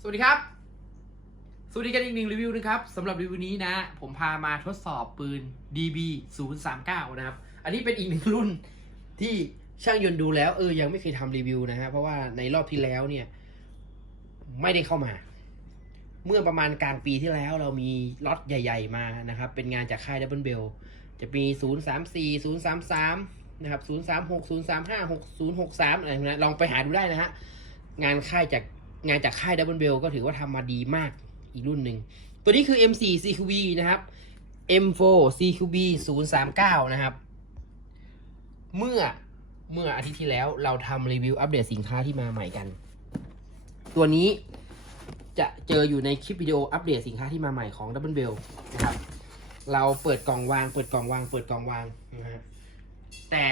สวัสดีครับ สวัสดีกันอีกหนึ่งรีวิวนะครับสำหรับรีวิวนี้นะ ผมพามาทดสอบปืน DB 0 3 9นะครับ อันนี้เป็นอีกหนึ่งรุ่นที่ช่างยนต์ดูแล้วเออยังไม่เคยทำรีวิวนะฮะ เพราะว่าในรอบที่แล้วเนี่ย ไม่ได้เข้ามา เมื่อประมาณกลางปีที่แล้วเรามีล็อตใหญ่ ๆ มานะครับ เป็นงานจากค่ายดับเบิลเบลจะมี 0 3 4 0 3 3 นะครับ 0 3 6 0 3 5 6 0 6 3 อะไรพวกนั้นลองไปหาดูได้นะฮะ งานค่ายจาก งานจากค่ายดับเบิลเบลก็ถือว่าทำมาดีมากอีกรุ่นหนึ่ง ตัวนี้คือ M4 CQB นะครับ M4 CQB 039 นะครับ เมื่อเมื่ออาทิตย์ที่แล้วเราทำรีวิวอัปเดตสินค้าที่มาใหม่กัน ตัวนี้จะเจออยู่ในคลิปวิดีโออัปเดตสินค้าที่มาใหม่ของ Double b e l นะครับ เราเปิดกล่องวาง เปิดกล่องวาง เปิดกล่องวางนะฮะแต่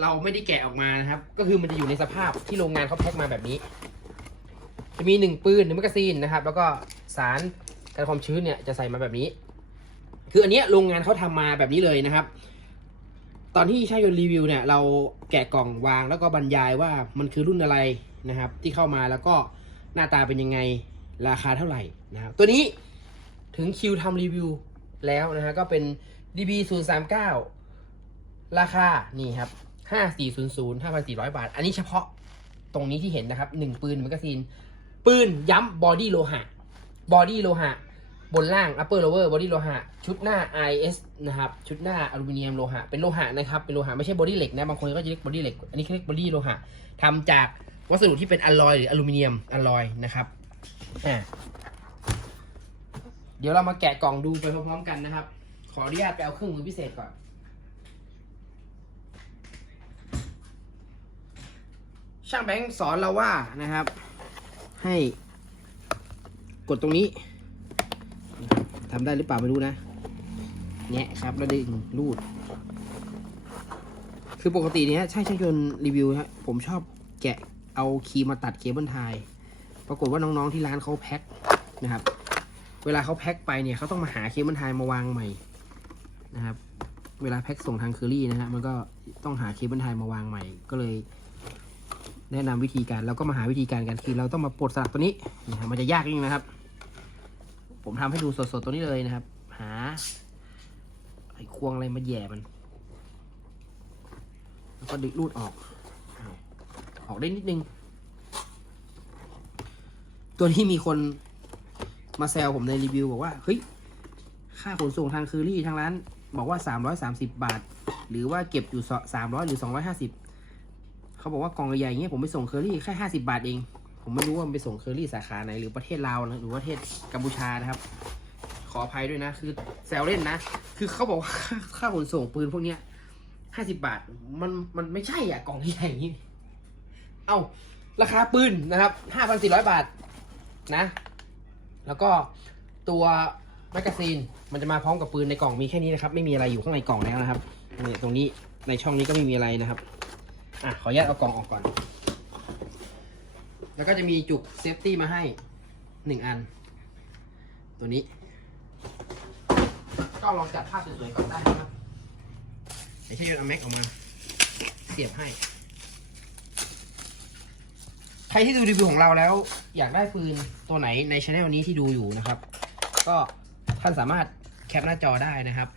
เราไม่ได้แกะออกมานะครับ ก็คือมันจะอยู่ในสภาพที่โรงงานเขาแพ็คมาแบบนี้ จะมีหนึ่งปืนหนึ่งแมกกาซีนนะครับ แล้วก็สารกันความชื้นเนี่ยจะใส่มาแบบนี้ คืออันเนี้ยโรงงานเขาทำมาแบบนี้เลยนะครับ ตอนที่ช่างยนต์รีวิวเนี่ยเราแกะกล่องวางแล้วก็บรรยายว่ามันคือรุ่นอะไรนะครับ ที่เข้ามาแล้วก็หน้าตาเป็นยังไงราคาเท่าไหร่นะครับตัวนี้ถึงคิวทำรีวิวแล้วนะฮะก็เป็น DB 0 3 9ราคานี่ครับ5400 5,400 บาท อันนี้เฉพาะตรงนี้ที่เห็นนะครับหนึ่งปืนแมกกาซีน ปืนย้ำบอดี้โลหะบอดี้โลหะ บนล่าง upper lower บอดี้โลหะ ชุดหน้า IS นะครับ ชุดหน้าอลูมิเนียมโลหะ เป็นโลหะนะครับ เป็นโลหะไม่ใช่บอดี้เหล็กนะ บางคนก็จะเรียกบอดี้เหล็ก อันนี้เรียกบอดี้โลหะทำจากวัสดุที่เป็นอลลอยหรืออลูมิเนียมอลลอยนะครับ อ่า เดี๋ยวเรามาแกะกล่องดูไปพร้อมๆกันนะครับ ขออนุญาตไปเอาเครื่องมือพิเศษก่อนช่างแบงค์สอนเราว่านะครับ ให้กดตรงนี้ทำได้หรือเปล่าไม่รู้นะแงะครับแล้วดึงรูด คือปกติเนี้ยใช่ช่างยนต์รีวิวฮะผมชอบแกะเอาคีมมาตัดเคเบิลไทยปรากฏว่าน้องๆที่ร้านเขาแพ็คนะครับ เวลาเขาแพ็คไปเนี่ยเขาต้องมาหาเคเบิลไทยมาวางใหม่นะครับ เวลาแพ็คส่งทางเคอรี่นะฮะมันก็ต้องหาเคเบิลไทยมาวางใหม่ ก็เลย แนะนำวิธีการเราก็มาหาวิธีการกันคือเราต้องมาปลดสลักตัวนี้นะครับมันจะยากนิดนึงนะครับ ผมทำให้ดูสดๆตัวนี้เลยนะครับ หาไอ้ควงอะไรมาแย่มันแล้วก็ดึงรูดออกออกได้นิดนึง ตัวนี้มีคนมาแซวผมในรีวิวบอกว่าเฮ้ยค่าขนส่งทางคือรี่ทางร้าน บอกว่า 330 บาท หรือว่าเก็บอยู่ 300 หรือ 250 เขาบอกว่ากล่องใหญ่ๆอย่างเงี้ยผมไปส่งเคอรี่แค่ห้าสิบาทเอง ผมไม่รู้ว่ามันไปส่งเคอรี่สาขาไหนหรือประเทศลาวนะหรือประเทศกัมพูชานะครับ ขออภัยด้วยนะ คือแซวเล่นนะ คือเขาบอกว่าค่าขนส่งปืนพวกเนี้ยห้าสิบาทมันมันไม่ใช่อะกล่องใหญ่อย่างนี้เอาราคาปืนนะครับห้าพันสี่ร้อยบาทนะ แล้วก็ตัวแมกกาซีนมันจะมาพร้อมกับปืนในกล่องมีแค่นี้นะครับ ไม่มีอะไรอยู่ข้างในกล่องแล้วนะครับนี่ตรงนี้ในช่องนี้ก็ไม่มีอะไรนะครับ อะขออนุญาตเอากล่องออกก่อน แล้วก็จะมีจุกเซฟตี้มาให้หนึ่งอัน ตัวนี้ ก็ลองจัดภาพสวยๆก่อนได้นะครับเดี๋ยวใช้ยนต์เอาแม็กออกมา เสียบให้ ใครที่ดูรีวิวของเราแล้ว อยากได้ปืนตัวไหนในช anel นี้ที่ดูอยู่นะครับ ก็ท่านสามารถแคปหน้าจอได้นะครับ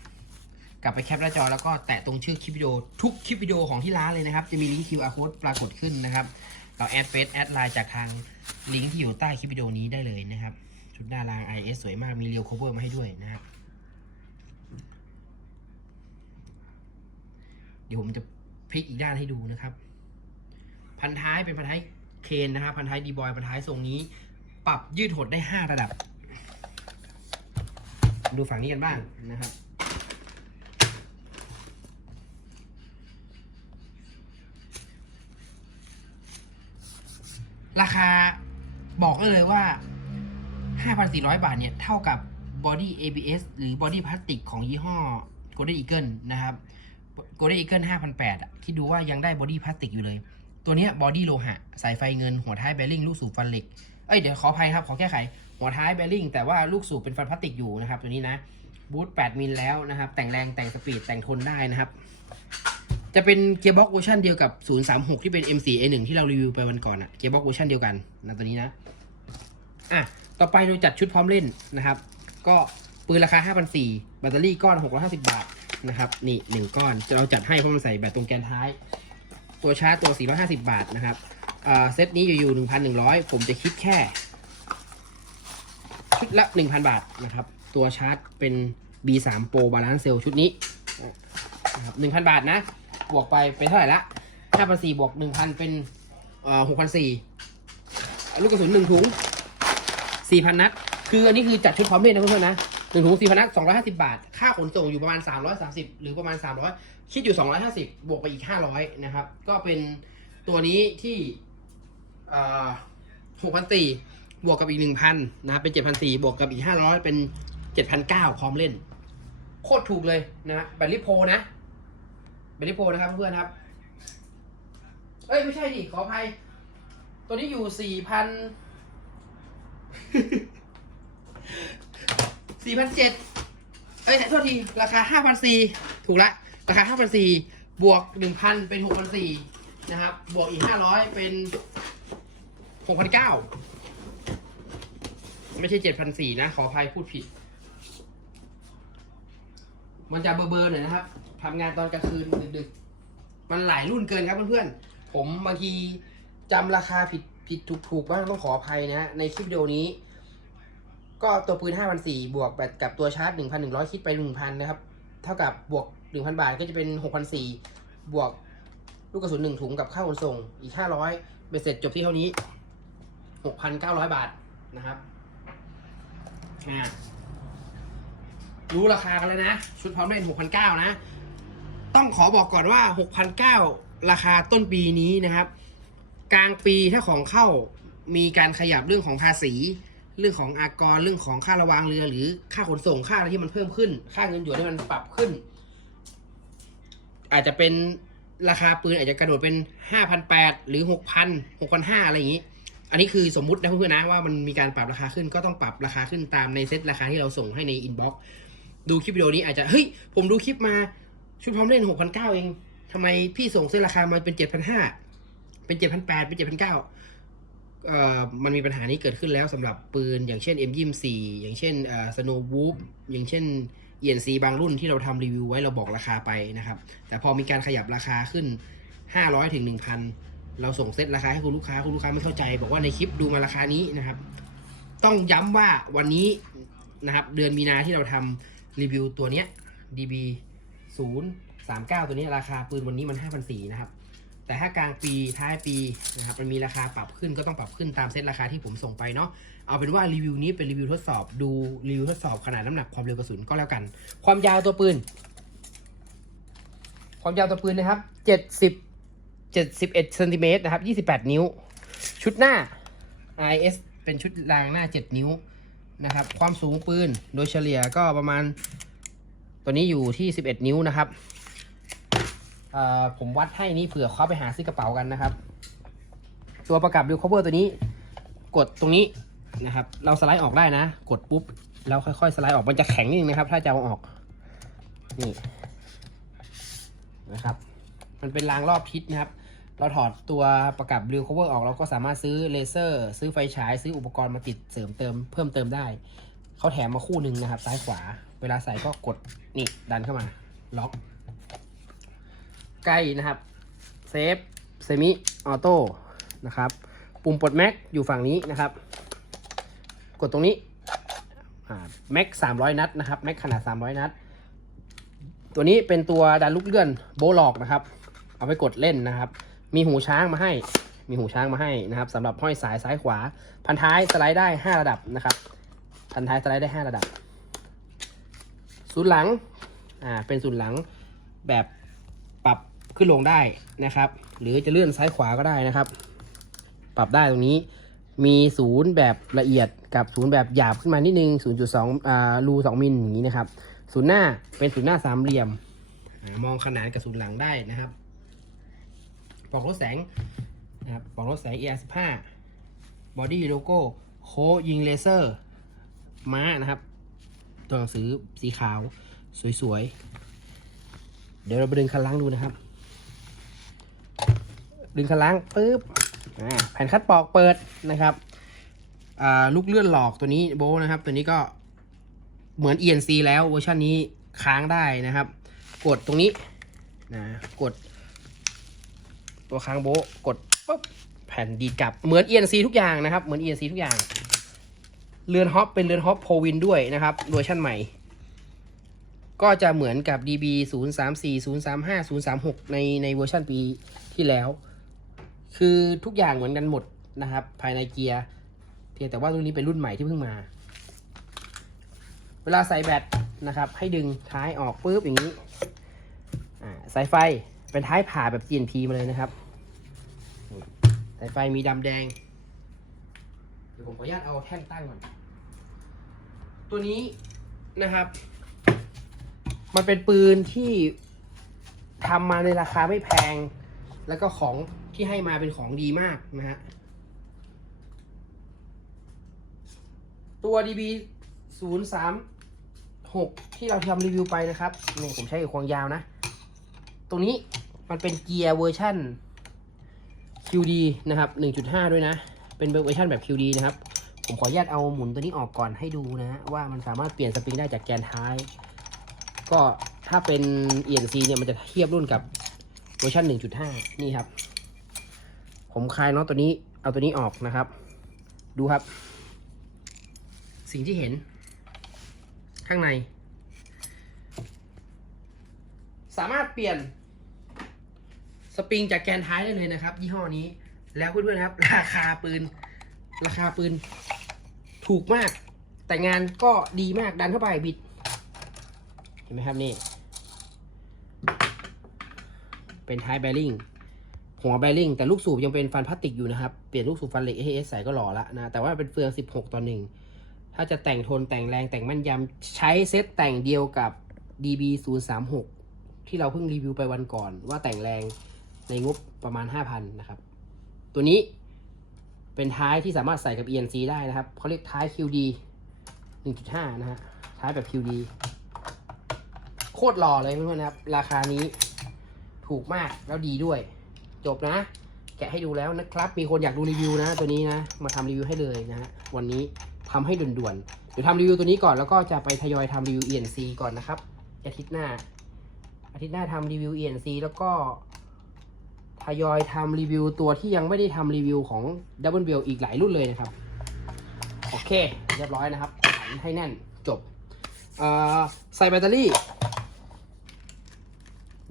กลับไปแคปหน้าจอแล้วก็แตะตรงชื่อคลิปวิดีโอทุกคลิปวิดีโอของที่ร้านเลยนะครับ จะมีลิงก์ QR code ปรากฏขึ้นนะครับ เราแอดเฟซแอดไลน์จากทางลิงก์ที่อยู่ใต้คลิปวิดีโอนี้ได้เลยนะครับชุดหน้าราง IS สวยมากมีเรียวโคเวอร์มาให้ด้วยนะครับเดี๋ยวผมจะพลิกอีกด้านให้ดูนะครับ พันท้ายเป็นพันท้ายเคนนะครับ พันท้ายดีบอยพันท้ายทรงนี้ ปรับยืดหดได้ 5 ระดับ ดูฝั่งนี้กันบ้างนะครับ ราคาบอกได้เลยว่า 5,400 บาทเนี่ยเท่ากับบอดี้ ABS หรือบอดี้พลาสติกของยี่ห้อ Golden Eagle นะครับ Golden Eagle 5,800อะคิดดูว่ายังได้บอดี้พลาสติกอยู่เลย ตัวเนี้ยบอดี้โลหะ สายไฟเงิน หัวท้ายแบริ่งลูกสูบฟันเหล็ก เอ้ยเดี๋ยวขออภัยครับ ขอแก้ไข หัวท้ายแบริ่งแต่ว่าลูกสูบเป็นฟันพลาสติกอยู่นะครับ ตัวนี้นะบูท8มิลแล้วนะครับ แต่งแรงแต่งสปีดแต่งทนได้นะครับ จะเป็นเกียร์บ็อกเวอร์ชันเดียวกับ 036 ที่เป็น M4A1 ที่เรารีวิวไปวันก่อนอะเกียร์บ็อกเวอร์ชันเดียวกันนะตัวนี้นะ อะ ต่อไปเราจัดชุดพร้อมเล่นนะครับ ก็ปืนราคา 5,400แบตเตอรี่ก้อน 650 บาทนะครับ นี่หนึ่งก้อนจะเราจัดให้เพราะมันใส่แบตตรงแกนท้าย ตัวชาร์จตัว 450 บาทนะครับอ่าเซตนี้อยู่ๆ1,100 ผมจะคิดแค่ชุดละ 1,000 บาทนะครับ ตัวชาร์จเป็น B3 Pro Balance Cell ชุดนี้นะครับ1,000 บาทนะ บวกไปเป็นเท่าไหร่ละ5,400บวก1,000เป็นเอ่อ6,400ลูกกระสุน1ถุง4,000นัด คืออันนี้คือจัดชุดพร้อมเล่นนะเพื่อนๆนะหนึ่งถุง4,000นัด250บาท ค่าขนส่งอยู่ประมาณ330หรือประมาณ300คิดอยู่250บวกไปอีก500นะครับ ก็เป็นตัวนี้ที่เอ่อ6,400บวกกับอีก1,000นะครับเป็น7,400บวกกับอีก500เป็น7,900พร้อมเล่น โคตรถูกเลยนะฮะแบตลิโพนะ แบตลิโพนะครับเพื่อนๆครับ เอ้ย ไม่ใช่ดิ ขออภัย ตัวนี้อยู่4,000สี่พันเจ็ดเอ้ยโทษที ราคาห้าพันสี่ถูกละ ราคาห้าพันสี่บวกหนึ่งพันเป็นหกพันสี่นะครับ บวกอีกห้าร้อยเป็นหกพันเก้าไม่ใช่เจ็ดพันสี่นะ ขออภัยพูดผิด มันจะเบอร์เบอร์หน่อยนะครับ ทำงานตอนกลางคืนดึกๆ มันหลายรุ่นเกินครับเพื่อนๆ ผมบางทีจำราคาผิดผิดถูกถูกๆบ้างต้องขออภัยนะฮะ ในคลิปวิดีโอนี้ ก็ตัวปืน5,400บวกแบตกับตัวชาร์จ 1,100 คิดไป 1,000 นะครับ เท่ากับบวก 1,000 บาทก็จะเป็น6,400บวกลูกกระสุน1ถุงกับค่าขนส่งอีก 500เบ็ดเสร็จจบที่เท่านี้ 6,900 บาทนะครับอ่ารู้ราคากันแล้วนะ ชุดพร้อมเล่น6,900นะ ต้องขอบอกก่อนว่า 6,900 ราคาต้นปีนี้นะครับ กลางปีถ้าของเข้ามีการขยับเรื่องของภาษีเรื่องของอากรเรื่องของค่าระวางเรือหรือค่าขนส่งค่าอะไรที่มันเพิ่มขึ้น ค่าเงินหยวนที่มันปรับขึ้น อาจจะเป็นราคาปืนอาจจะกระโดดเป็นห้าพันแปดหรือหกพันหกพันห้าอะไรอย่างนี้ อันนี้คือสมมุตินะเพื่อนๆนะว่ามันมีการปรับราคาขึ้นก็ต้องปรับราคาขึ้นตามในเซ็ตราคาที่เราส่งให้ในอินบ็อกซ์ดูคลิปวิดีโอนี้อาจจะเฮ้ยผมดูคลิปมา ชุดพร้อมเล่นหกพันเก้าเองทำไมพี่ส่งเซ็ตราคามาเป็นเจ็ดพันห้าเป็นเจ็ดพันแปดเป็นเจ็ดพันเก้าเอ่อมันมีปัญหานี้เกิดขึ้นแล้วสำหรับปืนอย่างเช่น M24 อย่างเช่นเอ่อ Snow Wolf อย่างเช่น ENC บางรุ่นที่เราทำรีวิวไว้เราบอกราคาไปนะครับ แต่พอมีการขยับราคาขึ้น 500ถึง1,000 เราส่งเซตราคาให้คุณลูกค้าคุณลูกค้าไม่เข้าใจ บอกว่าในคลิปดูมาราคานี้นะครับ ต้องย้ำว่าวันนี้นะครับ เดือนมีนาที่เราทำรีวิวตัวเนี้ย DB 039 ตัวนี้ราคาปืนวันนี้มัน 5,400นะครับ แต่ถ้ากลางปีท้ายปีนะครับมันมีราคาปรับขึ้นก็ต้องปรับขึ้นตามเซตราคาที่ผมส่งไปเนาะเอาเป็นว่ารีวิวนี้เป็นรีวิวทดสอบดูรีวิวทดสอบขนาดน้ำหนักความเร็วกระสุนก็แล้วกัน ความยาวตัวปืน ความยาวตัวปืนนะครับเจ็ดสิบเจ็ดสิบเอ็ดเซนติเมตรนะครับยี่สิบแปดนิ้ว ชุดหน้า IS เป็นชุดรางหน้าเจ็ดนิ้วนะครับ ความสูงปืนโดยเฉลี่ยก็ประมาณ ตัวนี้อยู่ที่สิบเอ็ดนิ้วนะครับเอ่อผมวัดให้นี่เผื่อเขาไปหาซื้อกระเป๋ากันนะครับ ตัวประกับดิวคอเวอร์ตัวนี้ กดตรงนี้นะครับ เราสไลด์ออกได้นะ กดปุ๊บแล้วค่อยๆสไลด์ออกมันจะแข็งนิดนึงนะครับ ถ้าจะเอาออกนี่นะครับ มันเป็นรางรอบทิศนะครับ เราถอดตัวประกับดิวคอเวอร์ออกเราก็สามารถซื้อเลเซอร์ ซื้อไฟฉาย ซื้ออุปกรณ์มาติดเสริมเติมเพิ่มเติมได้ เขาแถมมาคู่หนึ่งนะครับ ซ้ายขวา เวลาใส่ก็กดนี่ดันเข้ามาล็อก ใกล้นะครับเซฟเซมิออโต้นะครับ ปุ่มปลดแม็กอยู่ฝั่งนี้นะครับ กดตรงนี้แม็กสามร้อยนัดนะครับแม็กขนาด300นัด ตัวนี้เป็นตัวดันลูกเลื่อนโบล็อกนะครับ เอาไปกดเล่นนะครับ มีหูช้างมาให้ มีหูช้างมาให้นะครับสำหรับห้อยสายซ้ายขวา พันท้ายสไลด์ได้ 5 ระดับนะครับ พันท้ายสไลด์ได้ 5 ระดับ ศูนย์หลังอ่าเป็นศูนย์หลังแบบปรับขึ้นลงได้นะครับ หรือจะเลื่อนซ้ายขวาก็ได้นะครับ ปรับได้ตรงนี้มีศูนย์แบบละเอียดกับศูนย์แบบหยาบขึ้นมานิดนึง 0.2อ่ารู2มิลอย่างนี้นะครับศูนย์หน้าเป็นศูนย์หน้าสามเหลี่ยมอามองขนานกับศูนย์หลังได้นะครับปลอกลดแสงนะครับปลอกลดแสง AR15 บอดี้โลโก้โคยิงเลเซอร์ม้านะครับ ตัวหนังสือสีขาวสวยๆ เดี๋ยวเราไปดึงคันล้างดูนะครับ ดึงคันล้างปุ๊บแผ่นคัดปอกเปิดนะครับลูกเลื่อนหลอกตัวนี้โบนะครับ ตัวนี้ก็เหมือน ENC แล้วเวอร์ชันนี้ค้างได้นะครับ กดตรงนี้นะกด ตัวค้างโบกดปุ๊บแผ่นดีกลับเหมือน ENC ทุกอย่างนะครับ เหมือน ENC ทุกอย่าง เรือนฮอปเป็นเรือนฮอปโพวินด้วยนะครับเวอร์ชันใหม่ ก็จะเหมือนกับ DB 0 3 4 0 3 5 0 3 6 ในในเวอร์ชันปีที่แล้ว คือทุกอย่างเหมือนกันหมดนะครับ ภายในเกียร์ เพียงแต่ว่ารุ่นนี้เป็นรุ่นใหม่ที่เพิ่งมา เวลาใส่แบตนะครับ ให้ดึงท้ายออกปุ๊บอย่างนี้สายไฟเป็นท้ายผ่าแบบ GNP มาเลยนะครับ สายไฟมีดำแดง ยวผมขออนุญาตเอาแท่นตั้งก่อน ตัวนี้นะครับ มันเป็นปืนที่ทำมาในราคาไม่แพง แล้วก็ของที่ให้มาเป็นของดีมากนะฮะ ตัว DB 0 3 6 ที่เราทำรีวิวไปนะครับนี่ผมใช้กับควงยาวนะ ตรงนี้มันเป็นเกียร์เวอร์ชัน QD นะครับ 1.5 ด้วยนะ เป็นเวอร์ชันแบบ QD นะครับ ผมขออนุญาตเอาหมุนตัวนี้ออกก่อนให้ดูนะฮะว่ามันสามารถเปลี่ยนสปริงได้จากแกนท้าย ก็ถ้าเป็น ENC เนี่ยมันจะเทียบรุ่นกับเวอร์ชัน1.5 นี่ครับ ผมคลายน็อตตัวนี้เอาตัวนี้ออกนะครับ ดูครับ สิ่งที่เห็น ข้างใน สามารถเปลี่ยนสปริงจากแกนท้ายได้เลยนะครับ ยี่ห้อนี้ แล้วเพื่อนๆครับ ราคาปืน ราคาปืน ถูกมาก แต่งานก็ดีมากดันเข้าไปบิด เห็นไหมครับนี่ เป็นท้ายแบริ่งหัวแบริ่งแต่ลูกสูบยังเป็นฟันพลาสติกอยู่นะครับ เปลี่ยนลูกสูบฟันเหล็ก AS ใส่ก็หล่อละนะ แต่ว่าเป็นเฟือง 16 ต่อหนึ่งถ้าจะแต่งทนแต่งแรงแต่งแม่นยำใช้เซตแต่งเดียวกับ DB 0 3 6ที่เราเพิ่งรีวิวไปวันก่อนว่าแต่งแรงในงบประมาณ 5,000 นะครับ ตัวนี้เป็นท้ายที่สามารถใส่กับ ENC ได้นะครับเขาเรียกท้าย QD 1.5 นะฮะ ท้ายแบบ QD โคตรหล่อเลยเพื่อนๆนะครับ ราคานี้ถูกมากแล้วดีด้วย จบนะ แกะให้ดูแล้วนะครับ มีคนอยากดูรีวิวนะ ตัวนี้นะ มาทำรีวิวให้เลยนะฮะ วันนี้ทำให้ด่วนๆ เดี๋ยวทำรีวิวตัวนี้ก่อนแล้วก็จะไปทยอยทำรีวิว ENC ก่อนนะครับ อาทิตย์หน้า อาทิตย์หน้าทำรีวิว ENC แล้วก็ ทยอยทำรีวิวตัวที่ยังไม่ได้ทำรีวิวของ Double Bell อีกหลายรุ่นเลยนะครับ โอเค เรียบร้อยนะครับขันให้แน่นจบใส่แบตเตอรี่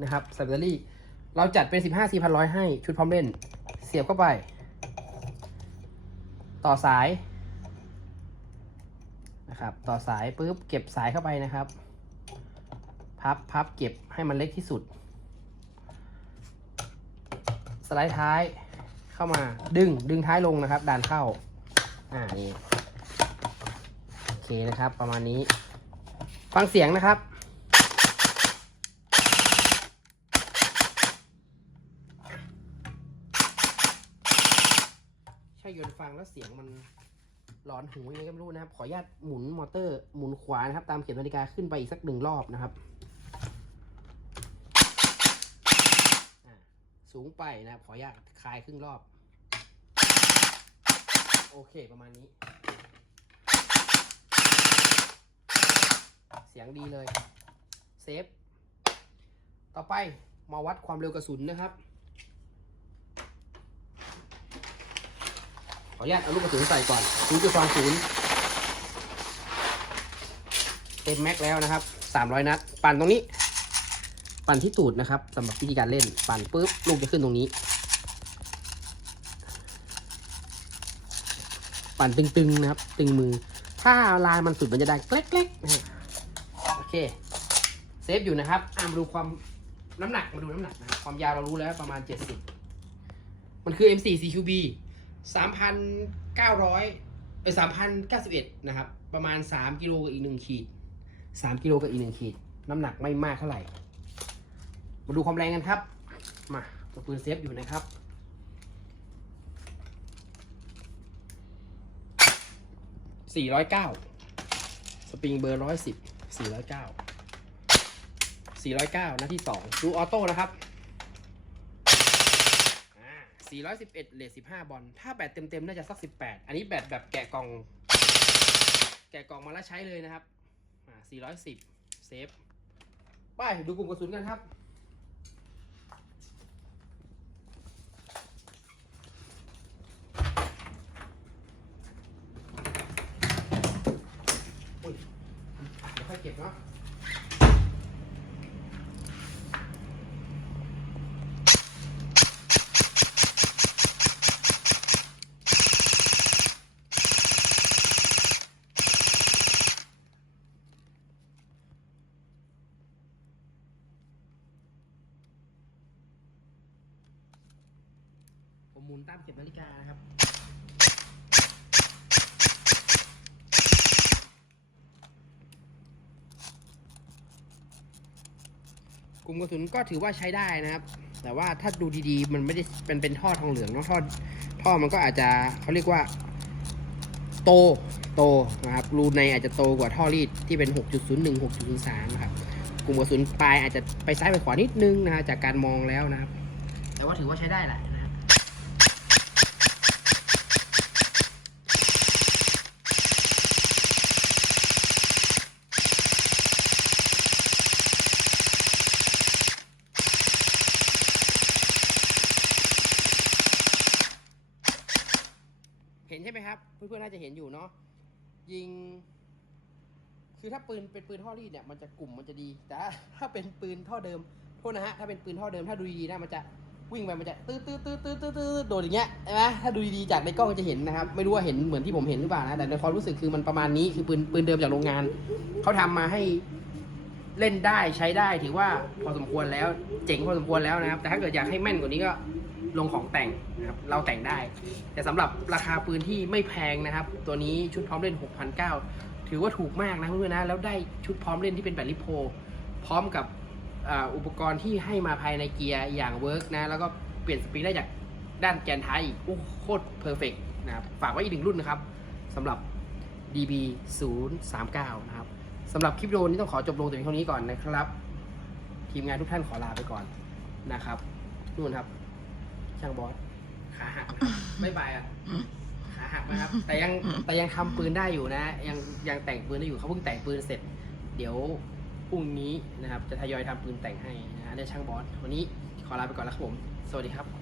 นะครับใส่แบตเตอรี่ เราจัดเป็น 15 4,100 ให้ชุดพร้อมเล่น เสียบเข้าไป ต่อสายนะครับ ต่อสายปุ๊บเก็บสายเข้าไปนะครับ พับพับเก็บให้มันเล็กที่สุด ไลด์ท้ายเข้ามาดึงดึงท้ายลงนะครับดันเข้าอ่านี่โอเคนะครับ ประมาณนี้ ฟังเสียงนะครับ ใช่ยนฟังแล้วเสียงมันหลอนหูยังไงก็ไม่รู้นะครับ ขออนุญาตหมุนมอเตอร์หมุนขวานะครับ ตามเข็มนาฬิกาขึ้นไปอีกสักหนึ่งรอบนะครับอ่า สูงไปนะครับ ขออนุญาตคลายครึ่งรอบ โอเคประมาณนี้ เสียงดีเลยเซฟ ต่อไปมาวัดความเร็วกระสุนนะครับ ขออนุญาตเอาลูกกระสุนใส่ก่อน0.20เต็มแม็กแล้วนะครับ 300 นัด ปั่นตรงนี้ ปั่นที่ตูดนะครับสำหรับวิธีการเล่นปั่นปุ๊บลูกจะขึ้นตรงนี้ ปั่นตึงๆนะครับ ตึงมือ ถ้าลายมันสุดมันจะไดังเล็กๆนะฮะโอเคเซฟอยู่นะครับอ่ามาดูความน้ำหนักมาดูน้ำหนักนะคความยาวเรารู้แล้วประมาณ 70 มันคือ M4 CQB สามพันเก้าร้อยเออสามพันเก้าสิบเอ็ดนะครับ ประมาณสามกิโลกับอีกหนึ่งขีดสามกิโลกับอีกหนึ่งขีด น้ำหนักไม่มากเท่าไหร่ มาดูความแรงกันครับ มาตัวปืนเซฟอยู่นะครับ สี่ร้อยเก้า สปริงเบอร์ร้อยสิบ สี่ร้อยเก้า สี่ร้อยเก้านัดที่สองดูออโต้นะครับ411เอ็ดเลท15บห้าบอล ถ้าแบตเต็มๆ น่าจะสัก18อันนี้แบตแบบแกะกล่อง แกะกล่องมาแล้วใช้เลยนะครับ อ่า410เซฟ ไปดูกลุ่มกระสุนกันครับ อุ้ยเดี๋ยวค่อยเก็บเนาะ ตามเข็มนาฬิกานะครับ กลุ่มกระสุนก็ถือว่าใช้ได้นะครับ แต่ว่าถ้าดูดีๆ มันไม่ได้เป็นเป็นท่อทองเหลืองเนาะท่อท่อมันก็อาจจะเขาเรียกว่า โตโตนะครับรูในอาจจะโตกว่าท่อรีดที่เป็น 6.01 6.03นะครับกลุ่มกระสุนปลายอาจจะไปซ้ายไปขวานิดนึงนะฮะจากการมองแล้วนะครับ แต่ว่าถือว่าใช้ได้แหละนะครับ เห็นใช่ไหมครับ เพื่อนๆน่า จะเห็นอยู่เนาะยิง คือถ้าปืนเป็นปืนท่อรีดเนี่ยมันจะกลุ่มมันจะดี แต่ถ้าเป็นปืนท่อเดิมโทษนะฮะถ้าเป็นปืนท่อเดิมถ้าดูดีๆนะมันจะวิ่งไปมันจะตื้อตื้อตื้อตื้อตื้อตื้อโดดอย่างเงี้ยใช่ไหมถ้าดูดีๆจากในกล้องจะเห็นนะครับ ไม่รู้ว่าเห็นเหมือนที่ผมเห็นหรือเปล่านะแต่ในความรู้สึกคือมันประมาณนี้คือปืนปืนเดิมจากโรงงานเขาทำมาให้เล่นได้ใช้ได้ถือว่าพอสมควรแล้ว เจ๋งพอสมควรแล้วนะครับ แต่ถ้าเกิดอยากให้แม่นกว่านี้ก็ ลงของแต่งนะครับเราแต่งได้ แต่สำหรับราคาปืนที่ไม่แพงนะครับ ตัวนี้ชุดพร้อมเล่น 6,900 ถือว่าถูกมากนะเพื่อนๆนะแล้วได้ชุดพร้อมเล่นที่เป็นแบบลิโพพร้อมกับอ,อุปกรณ์ที่ให้มาภายในเกียร์อย่างเวิร์กนะแล้วก็เปลี่ยนสปริงได้จากด้านแกนท้ายอีกโอ้โคตรเพอร์เฟกนะครับฝากไว้อีกหนึ่งรุ่นนะครับสำหรับ DB 0 3 9นะครับสำหรับคลิปวิดีโอนี้ต้องขอจบลงแต่เพียงเท่านี้ก่อนนะครับ ทีมงานทุกท่านขอลาไปก่อนนะครับนู่นครับ ช่างบอสขาหักนะครับไม่บายอะขาหักนะครับ แต่ยังแต่ยังทำปืนได้อยู่นะ ยังยังแต่งปืนได้อยู่เขาเพิ่งแต่งปืนเสร็จ เดี๋ยวพรุ่งนี้นะครับ จะทยอยทำปืนแต่งให้นะฮะได้ช่างบอสวันนี้ขอลาไปก่อนแล้วครับผม สวัสดีครับ